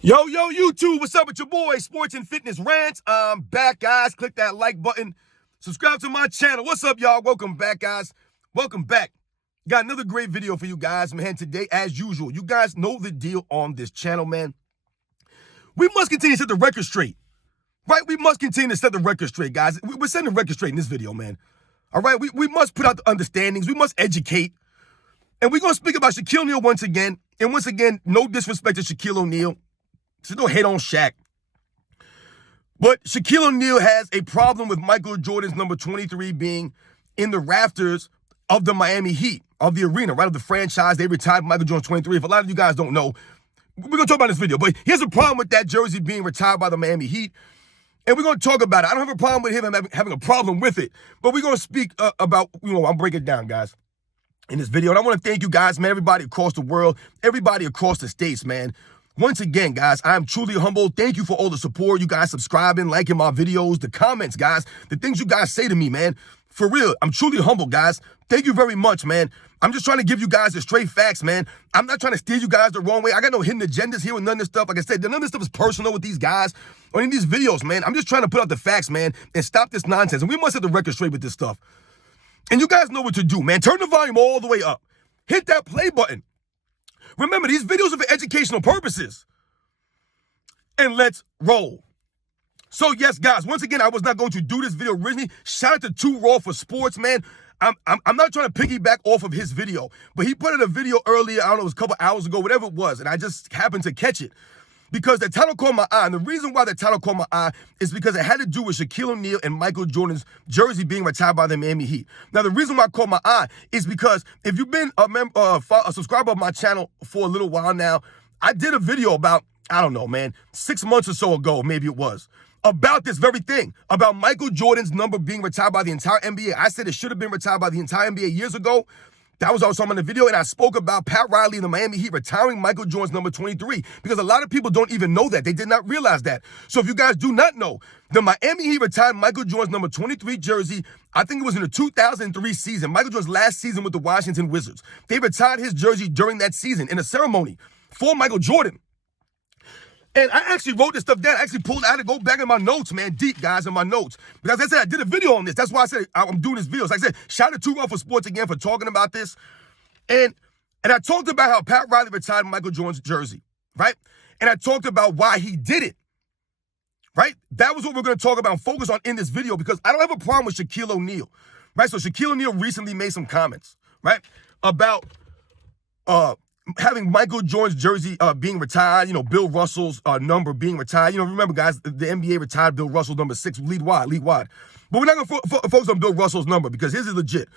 Yo, YouTube, what's up with your boy, Sports and Fitness Rants? I'm back, guys. Click that like button. Subscribe to my channel. What's up, y'all? Welcome back, guys. Welcome back. Got another great video for you guys, man. Today, as usual, you guys know the deal on this channel, man. We must continue to set the record straight, right? We must continue to set the record straight, guys. We're setting the record straight in this video, man. All right? We must put out the understandings. We must educate. And we're going to speak about Shaquille O'Neal once again. And once again, no disrespect to Shaquille O'Neal. So no hate on Shaq. But Shaquille O'Neal has a problem with Michael Jordan's number 23 being in the rafters of the Miami Heat, of the arena, right, of the franchise. They retired Michael Jordan's 23. If a lot of you guys don't know, we're going to talk about this video. But here's a problem with that jersey being retired by the Miami Heat. And we're going to talk about it. I don't have a problem with him having a problem with it. But we're going to speak about, I'll break it down, guys, in this video. And I want to thank you guys, man, everybody across the world, everybody across the states, man. Once again, guys, I'm truly humbled. Thank you for all the support. You guys subscribing, liking my videos, the comments, guys, the things you guys say to me, man. For real, I'm truly humbled, guys. Thank you very much, man. I'm just trying to give you guys the straight facts, man. I'm not trying to steer you guys the wrong way. I got no hidden agendas here with none of this stuff. Like I said, none of this stuff is personal with these guys or in these videos, man. I'm just trying to put out the facts, man, and stop this nonsense. And we must set the record straight with this stuff. And you guys know what to do, man. Turn the volume all the way up. Hit that play button. Remember, these videos are for educational purposes. And let's roll. So yes, guys, once again, I was not going to do this video originally. Shout out to Too Raw for Sports, man. I'm not trying to piggyback off of his video, but he put in a video earlier, I don't know, it was a couple hours ago, whatever it was, and I just happened to catch it. Because the title caught my eye, and the reason why the title caught my eye is because it had to do with Shaquille O'Neal and Michael Jordan's jersey being retired by the Miami Heat. Now, the reason why it caught my eye is because if you've been a subscriber of my channel for a little while now, I did a video about, I don't know, man, 6 months or so ago, maybe it was, about this very thing, about Michael Jordan's number being retired by the entire NBA. I said it should have been retired by the entire NBA years ago. That was also on the video, and I spoke about Pat Riley and the Miami Heat retiring Michael Jordan's number 23, because a lot of people don't even know that. They did not realize that. So if you guys do not know, the Miami Heat retired Michael Jordan's number 23 jersey, I think it was in the 2003 season, Michael Jordan's last season with the Washington Wizards. They retired his jersey during that season in a ceremony for Michael Jordan. And I actually wrote this stuff down. I actually I had to go back in my notes, man, deep, guys, in my notes. Because like I said, I did a video on this. That's why I said I'm doing this video. So like I said, shout out to Too Raw for Sports again for talking about this. And I talked about how Pat Riley retired Michael Jordan's jersey, right? And I talked about why he did it, right? That was what we're going to talk about and focus on in this video, because I don't have a problem with Shaquille O'Neal, right? So Shaquille O'Neal recently made some comments, right, about having Michael Jordan's jersey being retired, Bill Russell's number being retired. Remember, guys, the NBA retired Bill Russell's number 6, lead wide. But we're not going to focus on Bill Russell's number, because his is legit.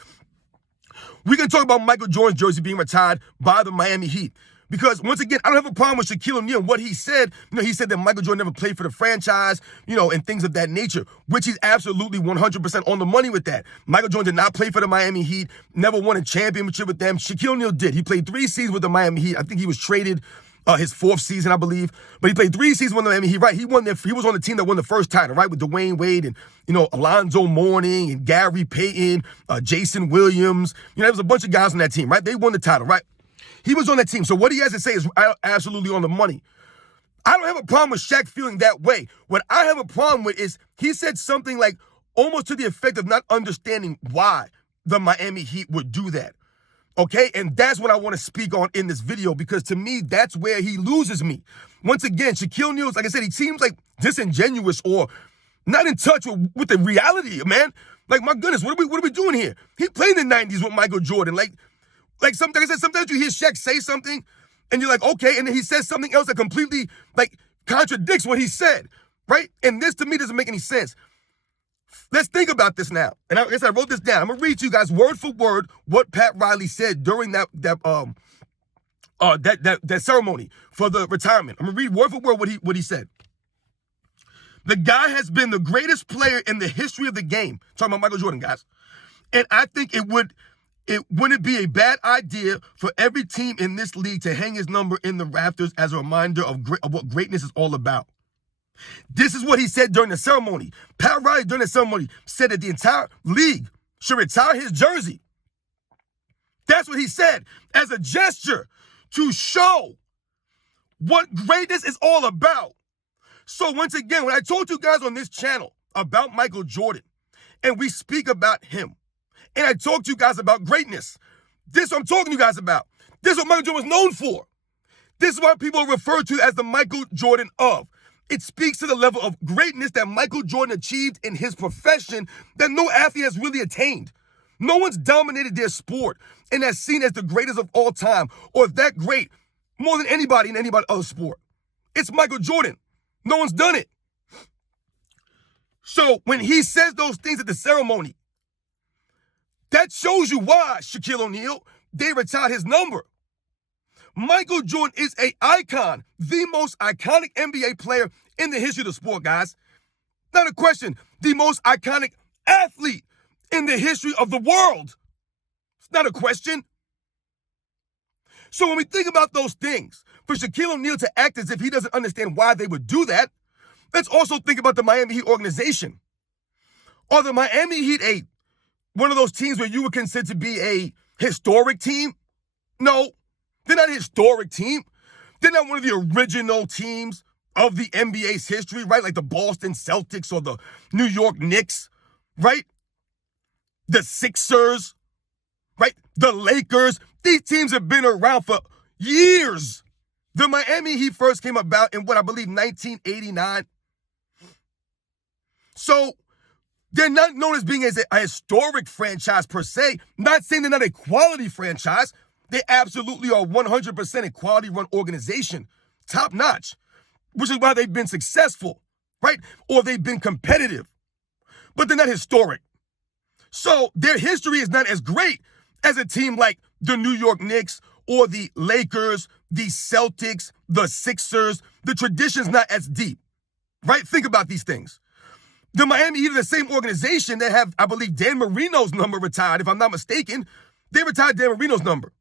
We can talk about Michael Jordan's jersey being retired by the Miami Heat. Because, once again, I don't have a problem with Shaquille O'Neal and what he said. He said that Michael Jordan never played for the franchise, and things of that nature, which he's absolutely 100% on the money with that. Michael Jordan did not play for the Miami Heat, never won a championship with them. Shaquille O'Neal did. He played 3 seasons with the Miami Heat. I think he was traded his 4th season, I believe. But he played 3 seasons with the Miami Heat, right? He was on the team that won the first title, right, with Dwayne Wade and, Alonzo Mourning and Gary Payton, Jason Williams. There was a bunch of guys on that team, right? They won the title, right? He was on that team. So what he has to say is absolutely on the money. I don't have a problem with Shaq feeling that way. What I have a problem with is he said something like almost to the effect of not understanding why the Miami Heat would do that. Okay? And that's what I want to speak on in this video, because to me, that's where he loses me. Once again, Shaquille O'Neal, like I said, he seems like disingenuous or not in touch with the reality, man. Like, my goodness, what are we doing here? He played in the 90s with Michael Jordan. Like sometimes you hear Shaq say something and you're like, okay, and then he says something else that completely contradicts what he said, right? And this to me doesn't make any sense. Let's think about this now. And I guess I wrote this down. I'm gonna read to you guys word for word what Pat Riley said during that ceremony for the retirement. I'm gonna read word for word what he said. The guy has been the greatest player in the history of the game. Talking about Michael Jordan, guys. And I think it wouldn't be a bad idea for every team in this league to hang his number in the rafters as a reminder of what greatness is all about. This is what he said during the ceremony. Pat Riley, during the ceremony, said that the entire league should retire his jersey. That's what he said, as a gesture to show what greatness is all about. So once again, when I told you guys on this channel about Michael Jordan, and we speak about him, and I talk to you guys about greatness, this is what I'm talking to you guys about. This is what Michael Jordan was known for. This is why people refer to as the Michael Jordan of. It speaks to the level of greatness that Michael Jordan achieved in his profession that no athlete has really attained. No one's dominated their sport and that's seen as the greatest of all time or that great more than anybody in any other sport. It's Michael Jordan. No one's done it. So when he says those things at the ceremony, that shows you why, Shaquille O'Neal, they retired his number. Michael Jordan is an icon, the most iconic NBA player in the history of the sport, guys. Not a question. The most iconic athlete in the history of the world. It's not a question. So when we think about those things, for Shaquille O'Neal to act as if he doesn't understand why they would do that, let's also think about the Miami Heat organization. Are the Miami Heat one of those teams where you would consider to be a historic team? No, they're not a historic team. They're not one of the original teams of the NBA's history, right? Like the Boston Celtics or the New York Knicks, right? The Sixers, right? The Lakers. These teams have been around for years. The Miami Heat first came about in what I believe 1989. So they're not known as being a historic franchise per se. Not saying they're not a quality franchise. They absolutely are 100% a quality-run organization, top notch, which is why they've been successful, right? Or they've been competitive, but they're not historic. So their history is not as great as a team like the New York Knicks or the Lakers, the Celtics, the Sixers. The tradition's not as deep, right? Think about these things. The Miami Heat are the same organization that have, I believe, Dan Marino's number retired. If I'm not mistaken, they retired Dan Marino's number.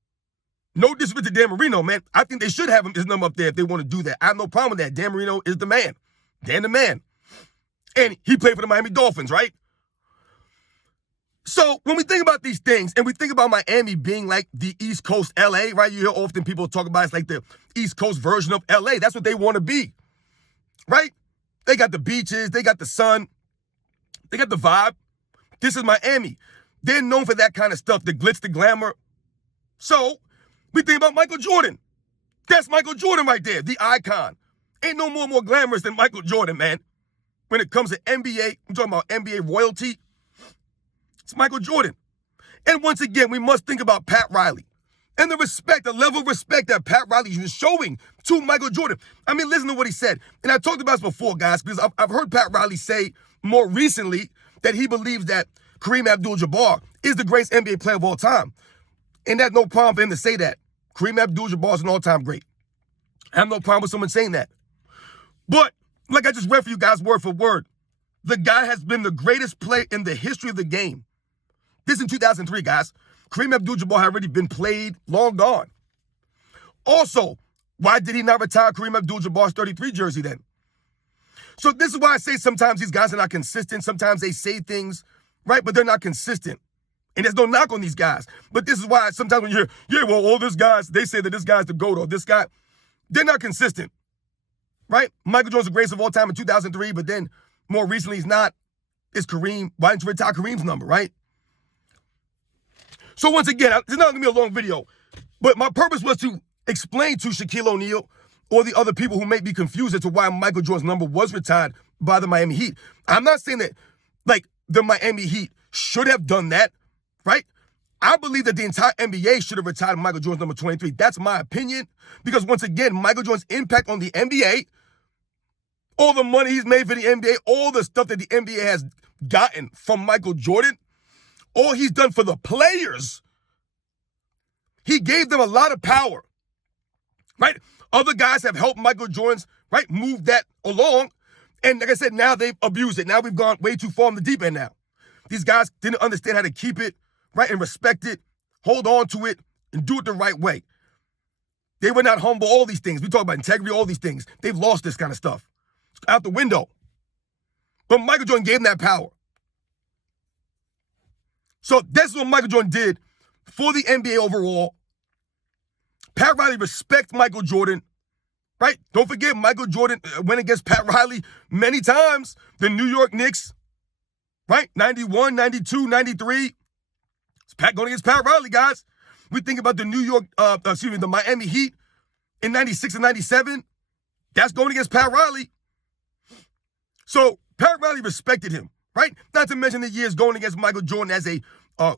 No disrespect to Dan Marino, man. I think they should have his number up there if they want to do that. I have no problem with that. Dan Marino is the man. Dan the man. And he played for the Miami Dolphins, right? So when we think about these things and we think about Miami being like the East Coast LA, right? You hear often people talk about it's like the East Coast version of LA. That's what they want to be, right? They got the beaches. They got the sun. They got the vibe. This is Miami. They're known for that kind of stuff, the glitz, the glamour. So we think about Michael Jordan. That's Michael Jordan right there, the icon. Ain't no more glamorous than Michael Jordan, man. When it comes to NBA, I'm talking about NBA royalty. It's Michael Jordan. And once again, we must think about Pat Riley and the respect, the level of respect that Pat Riley was showing to Michael Jordan. I mean, listen to what he said. And I talked about this before, guys, because I've heard Pat Riley say more recently that he believes that Kareem Abdul-Jabbar is the greatest NBA player of all time. And that's no problem for him to say that. Kareem Abdul-Jabbar is an all-time great. I have no problem with someone saying that. But, like I just read for you guys word for word, the guy has been the greatest player in the history of the game. This in 2003, guys. Kareem Abdul-Jabbar had already been played, long gone. Also, why did he not retire Kareem Abdul-Jabbar's 33 jersey then? So this is why I say sometimes these guys are not consistent. Sometimes they say things, right, but they're not consistent. And there's no knock on these guys. But this is why sometimes when you hear, yeah, well, all these guys, they say that this guy's the GOAT or this guy, they're not consistent, right? Michael Jordan's the greatest of all time in 2003, but then more recently he's not. It's Kareem. Why didn't you retire Kareem's number, right? So once again, this is not going to be a long video, but my purpose was to explain to Shaquille O'Neal or the other people who may be confused as to why Michael Jordan's number was retired by the Miami Heat. I'm not saying that, like, the Miami Heat should have done that, right? I believe that the entire NBA should have retired Michael Jordan's number 23. That's my opinion. Because once again, Michael Jordan's impact on the NBA, all the money he's made for the NBA, all the stuff that the NBA has gotten from Michael Jordan, all he's done for the players, he gave them a lot of power, right? Other guys have helped Michael Jordan's, right, move that along. And like I said, now they've abused it. Now we've gone way too far on the deep end now. These guys didn't understand how to keep it, right, and respect it, hold on to it, and do it the right way. They were not humble, all these things. We talk about integrity, all these things. They've lost this kind of stuff. It's out the window. But Michael Jordan gave them that power. So that's what Michael Jordan did for the NBA overall. Pat Riley respects Michael Jordan, right? Don't forget, Michael Jordan went against Pat Riley many times. The New York Knicks, right? 91, 92, 93. It's Pat going against Pat Riley, guys. We think about the the Miami Heat in 96 and 97. That's going against Pat Riley. So Pat Riley respected him, right? Not to mention the years going against Michael Jordan as a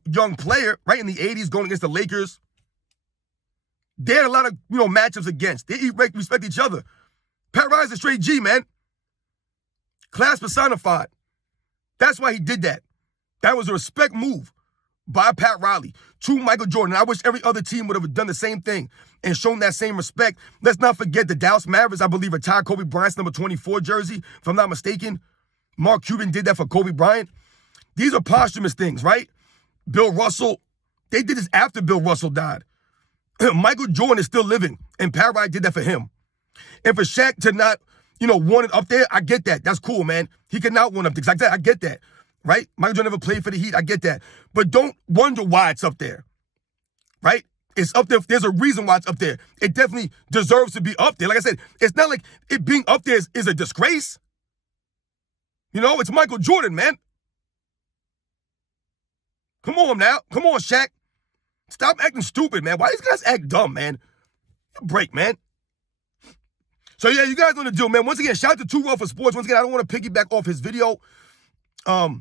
young player, right? In the 80s, going against the Lakers. They had a lot of, matchups against. They respect each other. Pat Riley's a straight G, man. Class personified. That's why he did that. That was a respect move by Pat Riley to Michael Jordan. I wish every other team would have done the same thing and shown that same respect. Let's not forget the Dallas Mavericks, I believe, retired Kobe Bryant's number 24 jersey, if I'm not mistaken. Mark Cuban did that for Kobe Bryant. These are posthumous things, right? Bill Russell, they did this after Bill Russell died. Michael Jordan is still living, and Pat Riley did that for him. And for Shaq to not, want it up there, I get that. That's cool, man. He could not want up things like that. I get that, right? Michael Jordan never played for the Heat. I get that. But don't wonder why it's up there, right? It's up there. There's a reason why it's up there. It definitely deserves to be up there. Like I said, it's not like it being up there is a disgrace. It's Michael Jordan, man. Come on now. Come on, Shaq. Stop acting stupid, man. Why these guys act dumb, man? Break, man. So, yeah, you guys know the deal, man. Once again, shout out to Too Raw for Sports. Once again, I don't want to piggyback off his video or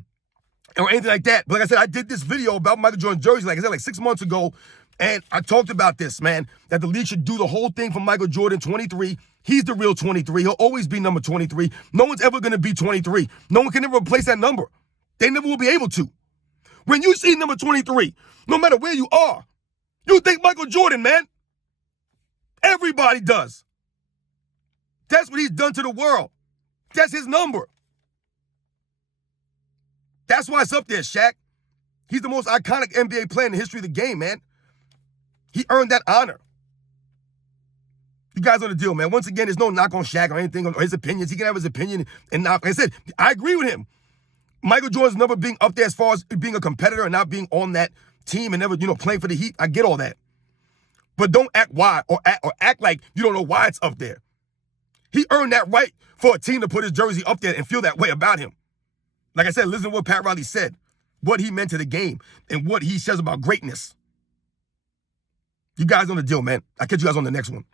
anything like that. But like I said, I did this video about Michael Jordan jersey, like I said, like 6 months ago. And I talked about this, man, that the league should do the whole thing for Michael Jordan, 23. He's the real 23. He'll always be number 23. No one's ever going to be 23. No one can ever replace that number. They never will be able to. When you see number 23, no matter where you are, you think Michael Jordan, man. Everybody does. That's what he's done to the world. That's his number. That's why it's up there, Shaq. He's the most iconic NBA player in the history of the game, man. He earned that honor. You guys know the deal, man. Once again, there's no knock on Shaq or anything or his opinions. He can have his opinion and not. Like I said, I agree with him. Michael Jordan's never being up there as far as being a competitor and not being on that team and never, playing for the Heat. I get all that. But don't act why or act like you don't know why it's up there. He earned that right for a team to put his jersey up there and feel that way about him. Like I said, listen to what Pat Riley said, what he meant to the game, and what he says about greatness. You guys know the deal, man. I'll catch you guys on the next one.